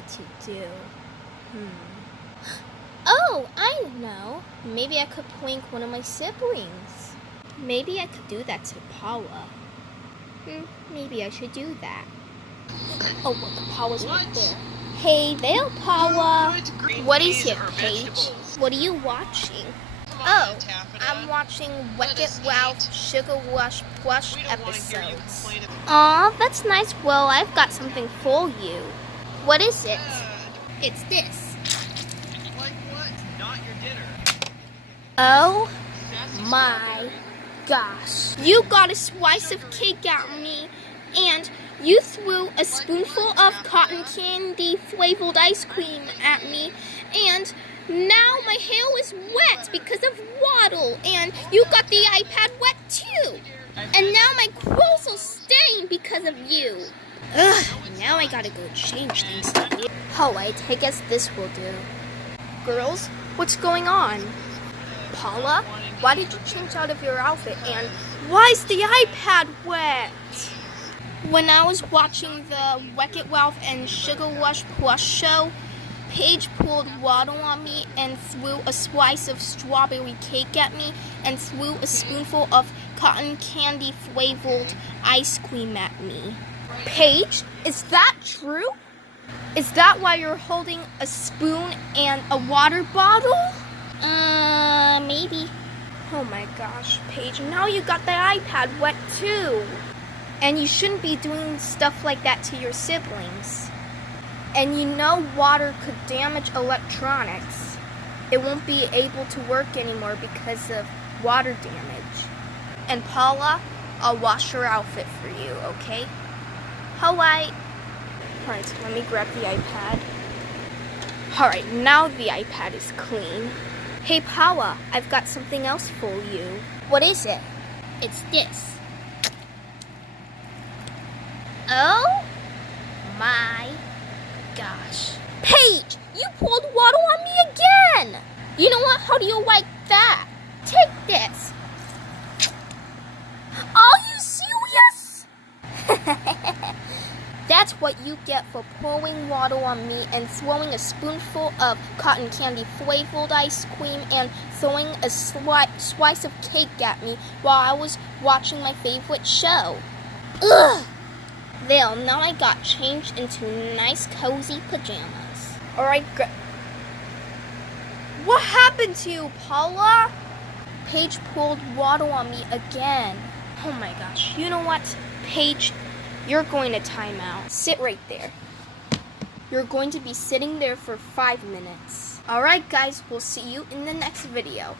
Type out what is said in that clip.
what to do. Oh, I know. Maybe I could prank one of my siblings. Maybe I could do that to Paula. Maybe I should do that. Oh, look, Paula's right there. Hey there, Paula. What is it, Paige? What are you watching? Oh, I'm watching Wreck-It Ralph Sugar Rush Plush episodes. Aw, that's nice. Well, I've got something for you. What is it? It's this. Like what? Not your dinner. Oh my gosh. You got a slice of cake at me, and you threw a spoonful of cotton candy flavored ice cream at me, and now my hair is wet because of waddle, and you got the iPad wet too. And now my clothes are stained because of you. Ugh, now I gotta go change things. Alright, I guess this will do. Girls, what's going on? Paula, why did you change out of your outfit, and why is the iPad wet? When I was watching the Wreck-It Ralph and Sugar Rush Plush show, Paige poured water on me and threw a slice of strawberry cake at me and threw a spoonful of cotton candy flavored ice cream at me. Paige, is that true? Is that why you're holding a spoon and a water bottle? Maybe. Oh my gosh, Paige, now you got the iPad wet too. And you shouldn't be doing stuff like that to your siblings. And you know water could damage electronics. It won't be able to work anymore because of water damage. And Paula, I'll wash your outfit for you, okay? Alright, so let me grab the iPad. Alright, now the iPad is clean. Hey Paula, I've got something else for you. What is it? It's this. Oh my gosh. Paige, you poured water on me again! You know what? How do you like that? Take this. Are you serious? That's what you get for pouring water on me and throwing a spoonful of cotton candy flavored ice cream and throwing a slice of cake at me while I was watching my favorite show. Ugh! There, now I got changed into nice cozy pajamas. Alright, what happened to you, Paula? Paige poured water on me again. Oh my gosh, you know what? Paige, you're going to time out. Sit right there. You're going to be sitting there for 5 minutes. Alright guys, we'll see you in the next video.